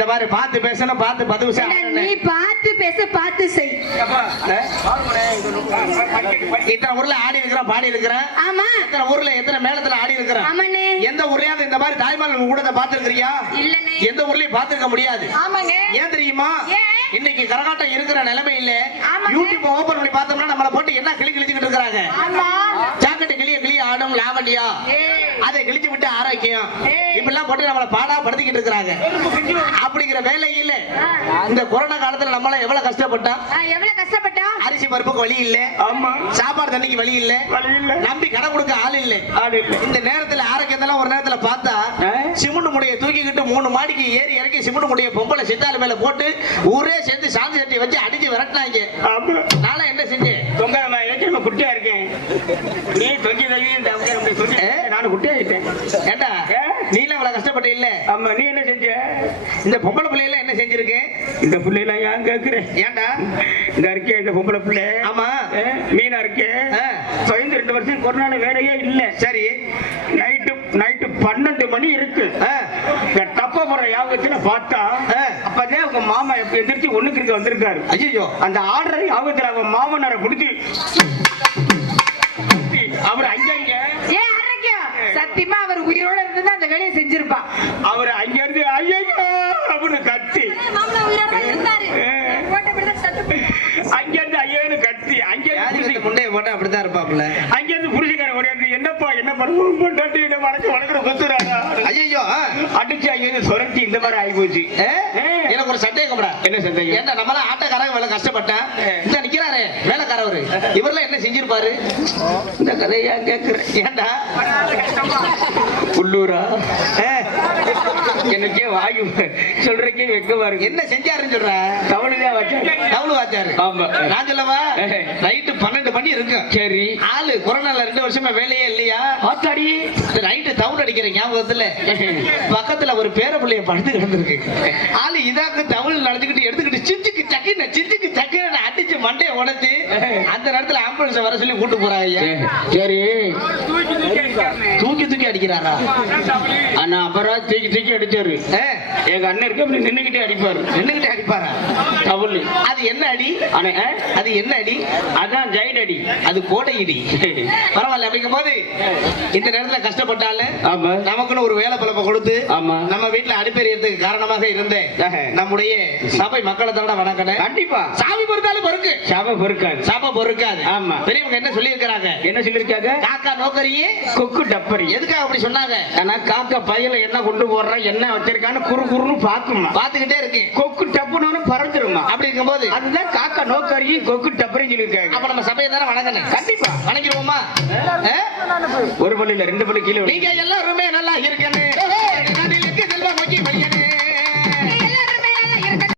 இந்த மாதிரி பார்த்து பேசணும் பார்த்து பதிவு ஏண்டா, நீ பார்த்து பேச பார்த்து செய். இத்தனை ஊர்ல ஆடி இருக்கிறேன் பாடி இருக்கிறேன் ஆமா. இத்தனை ஊர்ல எத்தனை மேளத்துல ஆடி இருக்கிறேன் ஆமாண்ணே. எந்த ஊர்லயாவது இந்த மாதிரி தாய்மார்கள் கூடத்தை பார்த்திருக்கிறியா? இல்லண்ணே. எந்த ஊர்லயும் பார்த்திருக்க முடியாது. ஆமாங்க ஏன் தெரியுமா? இன்னைக்கு கரகாட்டம் இருக்கிற நிலைமையில ஆமாங்க. யூடியூப் ஓபன் பண்ணி பார்த்தோம்னா நம்மள போட்டு என்ன கிளி கிழிச்சுக்கிட்டு இருக்காங்க ஆமா. ஜாக்கெட் கிளிய கிளிய ஆடும் லாவண்டியா. அதை கிழிச்சு விட்டு ஆரோக்கியம் ஏய். இப்படிலாம் போட்டு நம்மள பாடா படுத்திக்கிட்டு இருக்காங்க அப்படிங்கிற வேலை இல்ல. இந்த கொரோனா காலத்துல நம்மள எவ்வளவு கஷ்டப்பட்டோம் எவ்வளவு கஷ்டப்பட்டா? அரிசி பருப்புக்கு வழி இல்ல. ஆமா. சாப்பாடு தண்ணிக்கு வழி இல்ல. நம்பி கடை கொடுக்க ஆள் இல்ல. இந்த நேரத்துல ஆரோக்கியத்தெல்லாம் ஒரு நேரத்துல பார்த்தா? சிமெண்ட் முடிய தூக்கிக்கிட்டு மூணு மாடிக்கு ஏறி இறக்கி சிமெண்ட் முடிய பொம்பளை சித்தாள் மேல போட்டு ஊரே சேர்ந்து சாந்தி சட்டி வச்சு அடிச்சு விரட்டினாங்க. நானும் என்ன செஞ்சேன்? தொங்க குட்டியா இருக்கேன். நீ தொங்கி தள்ளி இந்த அவங்க அப்படி சொல்லி ஏ? நானும் குட்டியா ஆயிட்டேன். ஏண்டா? ஏ? நீல இவ்வளவு கஷ்டப்பட்ட இல்ல? ஆமா நீ என்ன செஞ்ச? இந்த பொம்பளை பிள்ளைல என்ன செஞ்சிருக்கு? இந்த பிள்ளைலாம் ஏன் கேக்குறேன் ஏண்டா? இந்த இருக்கே இந்த பொம்பளை பிள்ளை? ஆமா. மீனா இருக்கே. பதினஞ்சு ரெண்டு வருஷம் கொரோனால வேலையே இல்ல. சரி. நைட்டு நைட்டு பன்னெண்டு மணி இருக்கு. இந்த டப்ப போற யாபத்துல பார்த்தா. அப்பதே உங்க மாமா எந்திரிச்சு ஒண்ணுக்கு இருக்க வந்திருக்காரு. ஐயோ அந்த ஆர்டர் யாபத்துல அவன் மாமனாரை குடுத்து சத்தியமா அவர் உயிரோட இருந்தா அந்த வேலையை செஞ்சிருப்பா. அவர் அங்க இருந்து ஐயோ அப்படின்னு கத்தி. ஐயோன்னு போட்டா என்னப்பா என்ன பண்ணுவோம் பொண்டாட்டி என்ன ஐயோ அடிச்சு இருந்து சுரட்டி இந்த மாதிரி ஆகி போச்சு. எனக்கு ஒரு சட்டையை கும்பிடா என்ன சந்தேகம்? ஏன்டா நம்மளாம் ஆட்டக்காரங்க வேலை கஷ்டப்பட்டேன். இந்த வேலைக்காரவரு இவரெல்லாம் என்ன செஞ்சிருப்பாரு? இந்த கதையா கேக்குறேன். ஏன்டா உள்ளூரா? ஏ, எனக்கே வாயு சொல்றக்கே வெக்கமா இருக்கு. என்ன செஞ்சாருன்னு சொல்ற? தவளுதான் வச்சாங்க டவுல் வாச்சாரு ஆமா. நான் சொல்லவா. நைட்டு பன்னெண்டு மணி இருக்கும். சரி. ஆளு கொரோனால ரெண்டு வருஷமா வேலையே இல்லையா? ஆத்தாடி. நைட்டு தவுள் அடிக்கிற ஞாபகத்துல பக்கத்துல ஒரு பேர பிள்ளைய படுத்து கிடந்திருக்கு. ஆளு இதாக்கு தவுள் நடந்துக்கிட்டு எடுத்துக்கிட்டு சிச்சுக்கு சக்குன்னு சிச்சுக்கு சக்குன்னு அடிச்சு மண்டைய உடைச்சு அந்த நேரத்துல ஆம்புலன்ஸ் வர சொல்லி கூட்டு போறாங்க சரி. தூக்கி தூக்கி அடிக்கிறாரா? ஆனா அப்புறம் தூக்கி தூக்கி அடிச்சாரு. எங்க அண்ணன் இருக்கு அப்படி நின்னுகிட்டே அடிப்பாரு. நின்னுகிட்டே அடிப்பாரா? தவள் அது என்ன அடி? ஆ? அது என்ன அடி? அதான் ஜெயிட் அடி. அது கோடை இடி பரவாயில்ல அப்படிங்கும் போது இந்த நேரத்துல கஷ்டப்பட்டாலும் ஆமா. நமக்குன்னு ஒரு வேலை பழப்ப கொடுத்து ஆமா. நம்ம வீட்டுல அடிப்பெறியறதுக்கு காரணமாக இருந்த. நம்முடைய சபை மக்களை தவிர வணக்கணும் கண்டிப்பா. சாமி பொறுத்தாலும் பொறுக்கு. சாப பொறுக்காது. சபை பொறுக்காது. ஆமா. பெரியவங்க என்ன சொல்லி இருக்கிறாங்க என்ன காக்கா நோக்கரியே கொக்கு டப்பரி எதுக்காக அப்படி சொன்னாங்க? ஆனா காக்கா பையில என்ன கொண்டு போடுறான் என்ன வச்சிருக்கான்னு குறு குறுன்னு பாக்குமா பாத்துக்கிட்டே இருக்கேன் கொக்கு டப்புன்னு பறந்துருமா? அப்படி இருக்கும்போது அதுதான் காக்கா நோக்கரியும் கொக்கு டப்பரியும் அப்ப நம்ம சபையை தானே வணங்கணும்? கண்டிப்பா. வணங்கிடுவோமா? ஒரு பள்ளியில ரெண்டு பள்ளி கீழே. நீங்க எல்லாருமே நல்லா இருக்கணும்